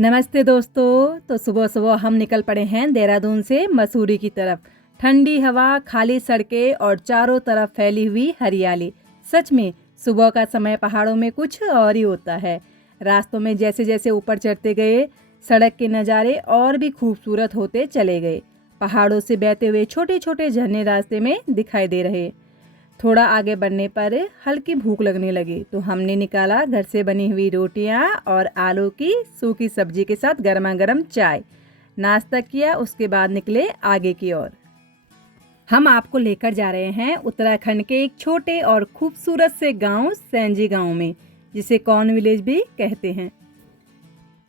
नमस्ते दोस्तों। तो सुबह सुबह हम निकल पड़े हैं देहरादून से मसूरी की तरफ। ठंडी हवा, खाली सड़कें और चारों तरफ फैली हुई हरियाली। सच में सुबह का समय पहाड़ों में कुछ और ही होता है। रास्तों में जैसे जैसे ऊपर चढ़ते गए, सड़क के नज़ारे और भी खूबसूरत होते चले गए। पहाड़ों से बहते हुए छोटे छोटे झरने रास्ते में दिखाई दे रहे। थोड़ा आगे बढ़ने पर हल्की भूख लगने लगी तो हमने निकाला घर से बनी हुई रोटियां और आलू की सूखी सब्जी के साथ गर्मा गर्म चाय। नाश्ता किया, उसके बाद निकले आगे की ओर। हम आपको लेकर जा रहे हैं उत्तराखंड के एक छोटे और खूबसूरत से गांव सैंजी गांव में, जिसे कौन विलेज भी कहते हैं।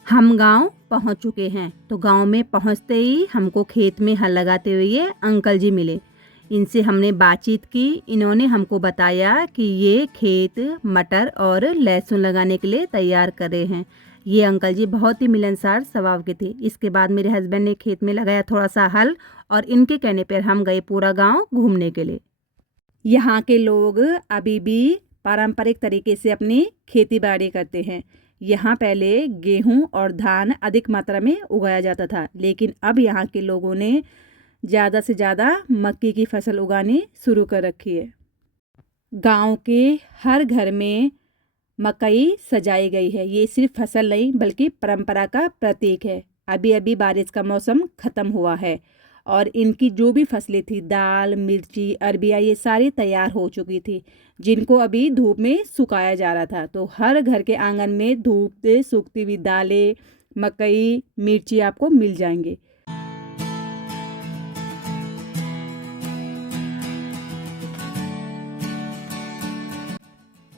हम गांव पहुंच चुके हैं। तो गांव में पहुंचते ही हमको खेत में हल लगाते हुए ये अंकल जी मिले। इनसे हमने बातचीत की। इन्होंने हमको बताया कि ये खेत मटर और लहसुन लगाने के लिए तैयार कर रहे हैं। ये अंकल जी बहुत ही मिलनसार स्वभाव के थे। इसके बाद मेरे हस्बैंड ने खेत में लगाया थोड़ा सा हल और इनके कहने पर हम गए पूरा गांव घूमने के लिए। यहाँ के लोग अभी भी पारंपरिक तरीके से अपनी खेती बाड़ी करते हैं। यहाँ पहले गेहूं और धान अधिक मात्रा में उगाया जाता था, लेकिन अब यहाँ के लोगों ने ज़्यादा से ज़्यादा मक्की की फसल उगानी शुरू कर रखी है। गांव के हर घर में मकई सजाई गई है। ये सिर्फ फसल नहीं बल्कि परंपरा का प्रतीक है। अभी अभी बारिश का मौसम ख़त्म हुआ है और इनकी जो भी फसलें थी, दाल, मिर्ची, अरबिया, ये सारी तैयार हो चुकी थी, जिनको अभी धूप में सुखाया जा रहा था। तो हर घर के आंगन में धूप से सूखती हुई दालें, मकई, मिर्ची आपको मिल जाएंगे।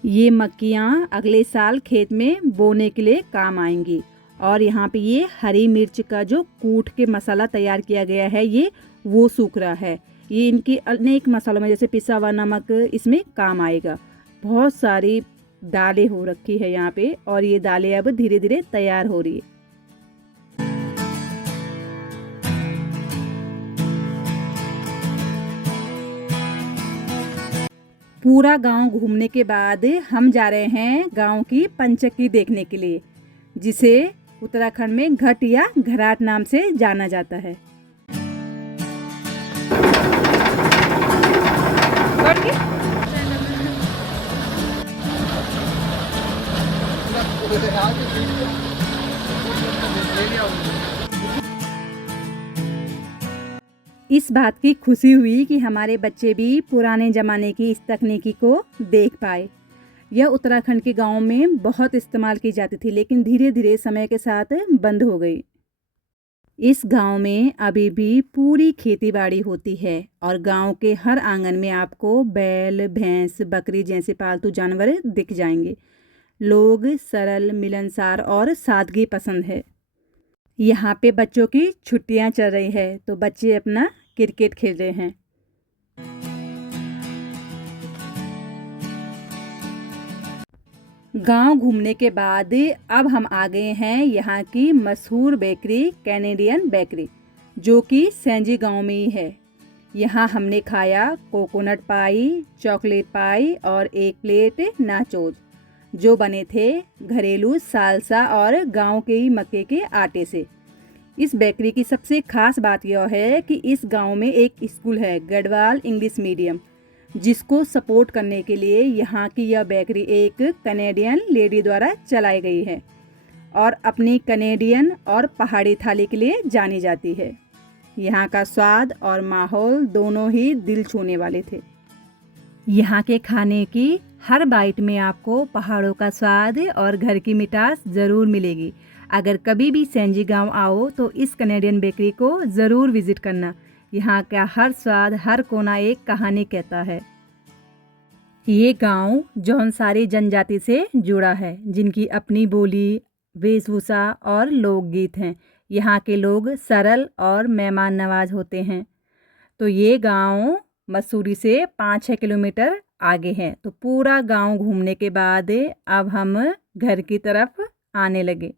ये मक्कियाँ अगले साल खेत में बोने के लिए काम आएंगी। और यहाँ पे ये हरी मिर्च का जो कूट के मसाला तैयार किया गया है, ये वो सूख रहा है। ये इनकी अनेक मसालों में जैसे पिसा हुआ नमक इसमें काम आएगा। बहुत सारी दालें हो रखी है यहाँ पे और ये दालें अब धीरे धीरे तैयार हो रही है। पूरा गांव घूमने के बाद हम जा रहे हैं गांव की पंचक्की देखने के लिए, जिसे उत्तराखंड में घट या घराट नाम से जाना जाता है। इस बात की खुशी हुई कि हमारे बच्चे भी पुराने ज़माने की इस तकनीकी को देख पाए। यह उत्तराखंड के गांव में बहुत इस्तेमाल की जाती थी, लेकिन धीरे धीरे समय के साथ बंद हो गई। इस गांव में अभी भी पूरी खेतीबाड़ी होती है और गांव के हर आंगन में आपको बैल, भैंस, बकरी जैसे पालतू जानवर दिख जाएंगे। लोग सरल, मिलनसार और सादगी पसंद है। यहाँ पे बच्चों की छुट्टियाँ चल रही है तो बच्चे अपना क्रिकेट खेल रहे हैं। गांव घूमने के बाद अब हम आ गए हैं यहाँ की मशहूर बेकरी कैनेडियन बेकरी, जो कि सैंजी गांव में ही है। यहाँ हमने खाया कोकोनट पाई, चॉकलेट पाई और एक प्लेट नाचोज, जो बने थे घरेलू सालसा और गांव के ही मक्के के आटे से। इस बेकरी की सबसे खास बात यह है कि इस गांव में एक स्कूल है, गढ़वाल इंग्लिश मीडियम, जिसको सपोर्ट करने के लिए यहाँ की यह बेकरी एक कनेडियन लेडी द्वारा चलाई गई है और अपनी कनेडियन और पहाड़ी थाली के लिए जानी जाती है। यहाँ का स्वाद और माहौल दोनों ही दिल छूने वाले थे। यहाँ के खाने की हर बाइट में आपको पहाड़ों का स्वाद और घर की मिठास ज़रूर मिलेगी। अगर कभी भी सैंजी गांव आओ तो इस कनेडियन बेकरी को ज़रूर विज़िट करना। यहाँ का हर स्वाद, हर कोना एक कहानी कहता है। ये गांव जौनसारी जनजाति से जुड़ा है, जिनकी अपनी बोली, वेशभूषा और लोकगीत हैं। यहाँ के लोग सरल और मेहमान नवाज होते हैं। तो ये गांव मसूरी से 5-6 किलोमीटर आगे है। तो पूरा गांव घूमने के बाद अब हम घर की तरफ आने लगे।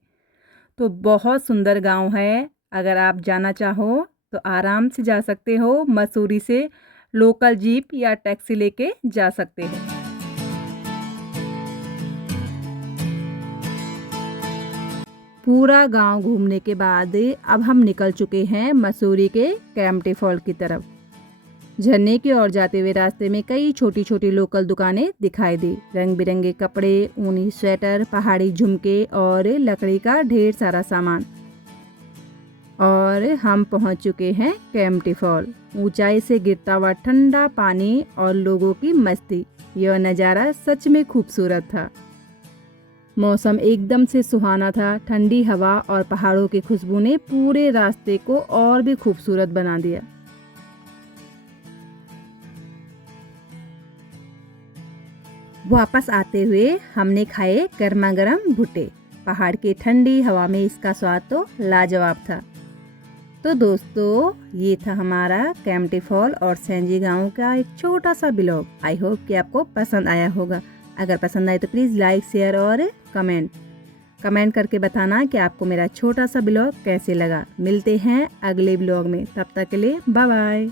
तो बहुत सुंदर गांव है। अगर आप जाना चाहो तो आराम से जा सकते हो। मसूरी से लोकल जीप या टैक्सी लेके जा सकते हो। पूरा गांव घूमने के बाद अब हम निकल चुके हैं मसूरी के कैंपटी फॉल की तरफ। झरने की ओर जाते हुए रास्ते में कई छोटी छोटी लोकल दुकानें दिखाई दी। रंग बिरंगे कपड़े, ऊनी स्वेटर, पहाड़ी झुमके और लकड़ी का ढेर सारा सामान। और हम पहुंच चुके हैं कैंपटी फॉल। ऊंचाई से गिरता हुआ ठंडा पानी और लोगों की मस्ती, यह नज़ारा सच में खूबसूरत था। मौसम एकदम से सुहाना था। ठंडी हवा और पहाड़ों की खुशबू ने पूरे रास्ते को और भी खूबसूरत बना दिया। वापस आते हुए हमने खाए गर्मा गर्म भुट्टे। पहाड़ की ठंडी हवा में इसका स्वाद तो लाजवाब था। तो दोस्तों, ये था हमारा कैंपटी फॉल और सेंजी गांव का एक छोटा सा ब्लॉग। आई होप कि आपको पसंद आया होगा। अगर पसंद आए तो प्लीज़ लाइक, शेयर और कमेंट करके बताना कि आपको मेरा छोटा सा ब्लॉग कैसे लगा। मिलते हैं अगले ब्लॉग में, तब तक के लिए बाय बाय।